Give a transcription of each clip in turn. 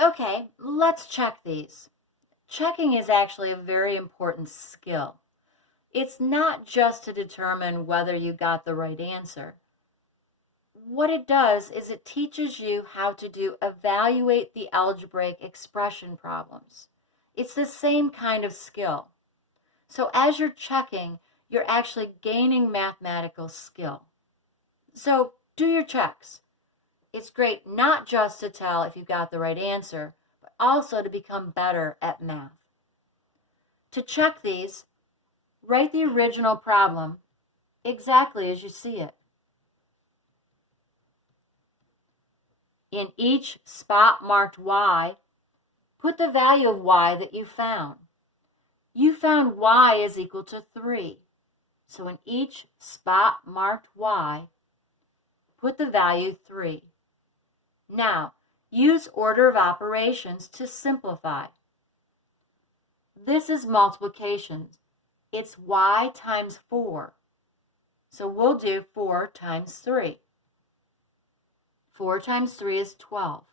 Okay, let's check these. Checking is actually a very important skill. It's not just to determine whether you got the right answer. What it does is it teaches you how to evaluate the algebraic expression problems. It's the same kind of skill. So as you're checking, you're actually gaining mathematical skill. So do your checks. It's great not just to tell if you got the right answer, but also to become better at math. To check these, write the original problem exactly as you see it. In each spot marked y, put the value of y that you found. You found y is equal to 3. So in each spot marked y, put the value 3. Now, use order of operations to simplify. This is multiplication. It's y times 4. So we'll do 4 times 3. 4 times 3 is 12.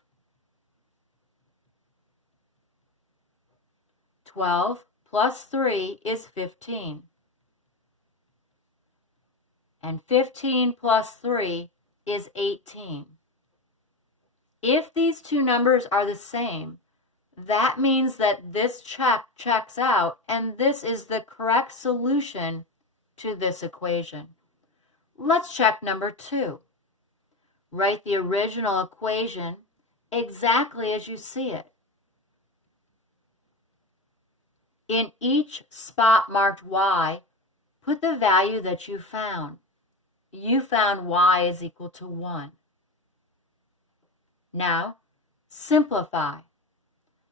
12 plus 3 is 15. And 15 plus 3 is 18. If these two numbers are the same, that means that this checks out, and this is the correct solution to this equation. Let's check number 2. Write the original equation exactly as you see it. In each spot marked y, put the value that you found. You found y is equal to 1. Now, simplify.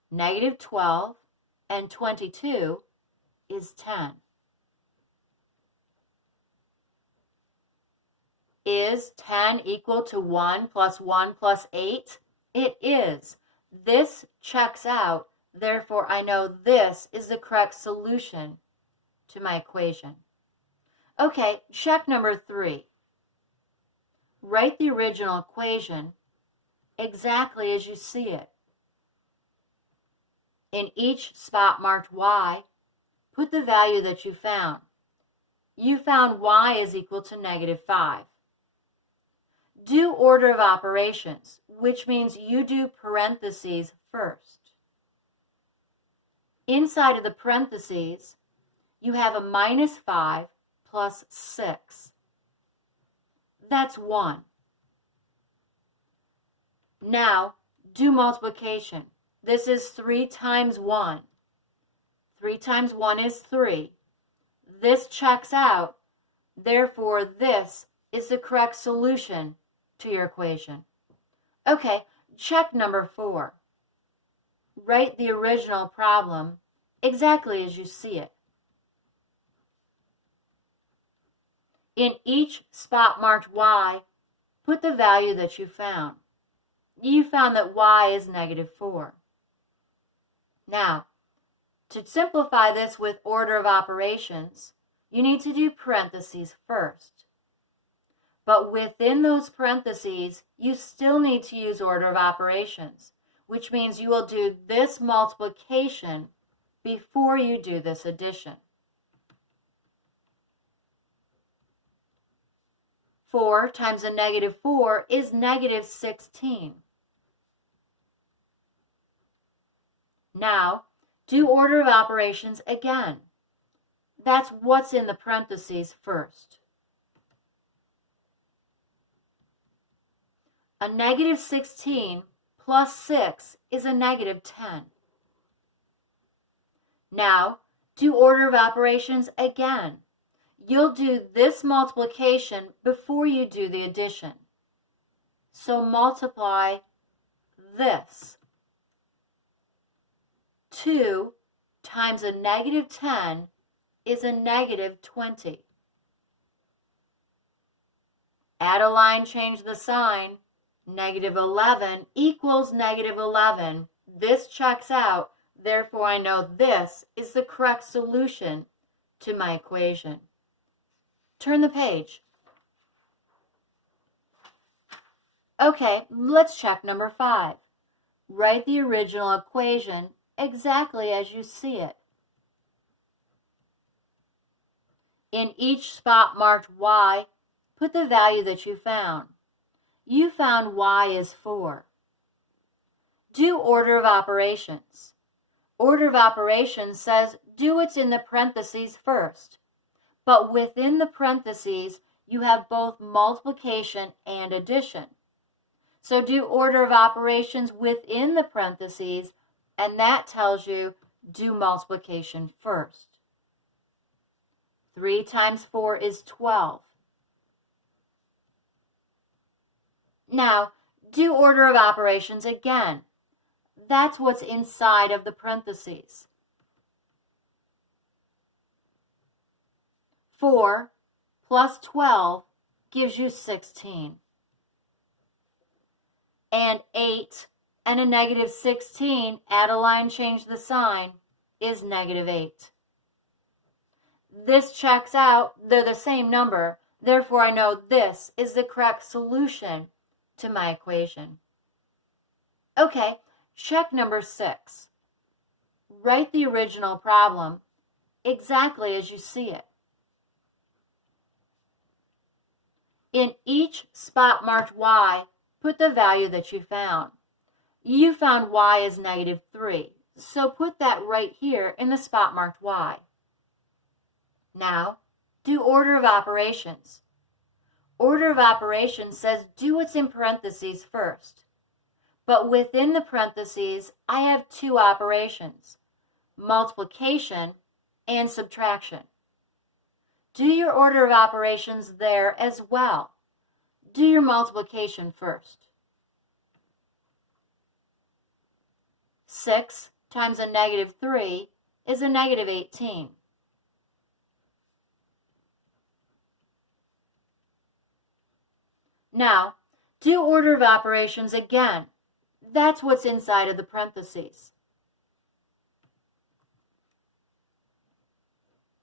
Negative 12 and 22 is 10. Is 10 equal to 1 plus 1 plus 8? It is. This checks out, therefore I know this is the correct solution to my equation. Okay, check number 3. Write the original equation exactly as you see it. In each spot marked y, put the value that you found. You found y is equal to negative 5. Do order of operations, which means you do parentheses first. Inside of the parentheses, you have a minus 5 plus 6. That's 1. Now, do multiplication. This is 3 times 1. 3 times 1 is 3. This checks out. Therefore, this is the correct solution to your equation. Okay, check number 4. Write the original problem exactly as you see it. In each spot marked y, put the value that you found. You found that y is negative 4. Now, to simplify this with order of operations, you need to do parentheses first. But within those parentheses, you still need to use order of operations, which means you will do this multiplication before you do this addition. 4 times a negative 4 is negative 16. Now, do order of operations again. That's what's in the parentheses first. A negative 16 plus 6 is a negative 10. Now, do order of operations again. You'll do this multiplication before you do the addition. So multiply this. 2 times a negative 10 is a negative 20. Add a line, change the sign. Negative 11 equals negative 11. This checks out. Therefore, I know this is the correct solution to my equation. Turn the page. Okay, let's check number 5. Write the original equation exactly as you see it. In each spot marked y, put the value that you found. You found y is 4. Do order of operations. Order of operations says do what's in the parentheses first, but within the parentheses you have both multiplication and addition. So do order of operations within the parentheses, and that tells you do multiplication first. 3 times 4 is 12. Now, do order of operations again. That's what's inside of the parentheses. 4 plus 12 gives you 16. And 8 and a negative 16, add a line, change the sign, is negative 8. This checks out. They're the same number. Therefore, I know this is the correct solution to my equation. Okay, check number 6. Write the original problem exactly as you see it. In each spot marked y, put the value that you found. You found y is negative 3, so put that right here in the spot marked y. Now, do order of operations. Order of operations says do what's in parentheses first. But within the parentheses, I have 2 operations, multiplication and subtraction. Do your order of operations there as well. Do your multiplication first. 6 times a negative 3 is a negative 18. Now, do order of operations again. That's what's inside of the parentheses.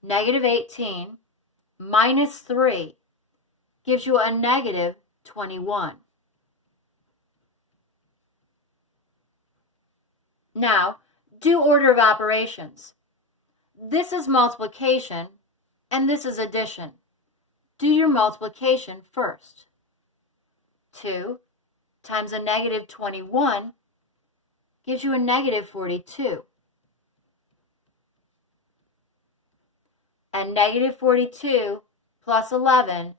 Negative 18 minus 3 gives you a negative 21. Now, do order of operations. This is multiplication, and this is addition. Do your multiplication first. 2 times a negative 21 gives you a negative 42. And negative 42 plus 11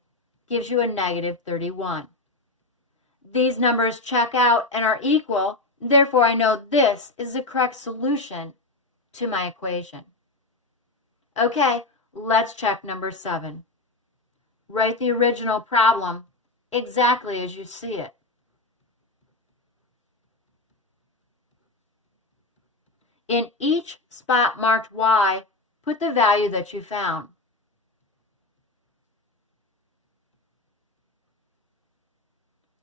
gives you a negative 31. These numbers check out and are equal, therefore I know this is the correct solution to my equation. Okay, let's check number 7. Write the original problem exactly as you see it. In each spot marked y, put the value that you found.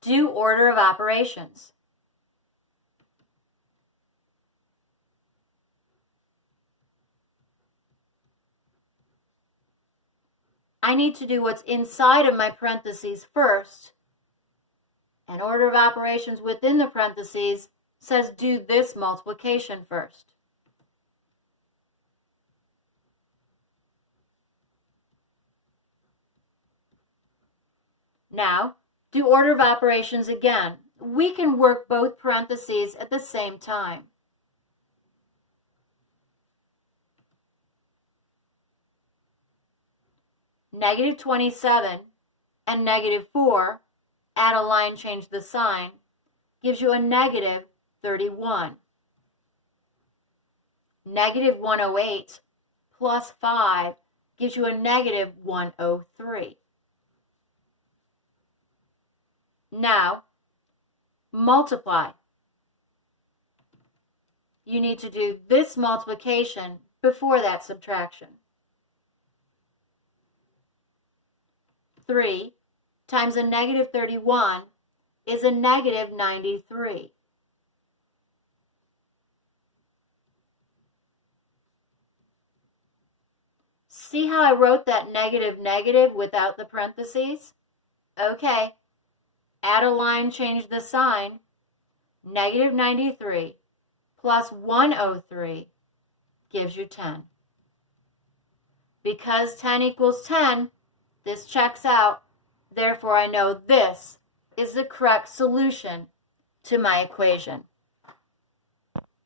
Do order of operations. I need to do what's inside of my parentheses first, and order of operations within the parentheses says do this multiplication first. Now, do order of operations again. We can work both parentheses at the same time. Negative 27 and negative 4, add a line, change the sign, gives you a negative 31. Negative 108 plus 5 gives you a negative 103. Now, multiply. You need to do this multiplication before that subtraction. 3 times a negative 31 is a negative 93. See how I wrote that negative without the parentheses? Okay. Add a line, change the sign. negative 93 plus 103 gives you 10. Because 10 equals 10, this checks out. Therefore, I know this is the correct solution to my equation.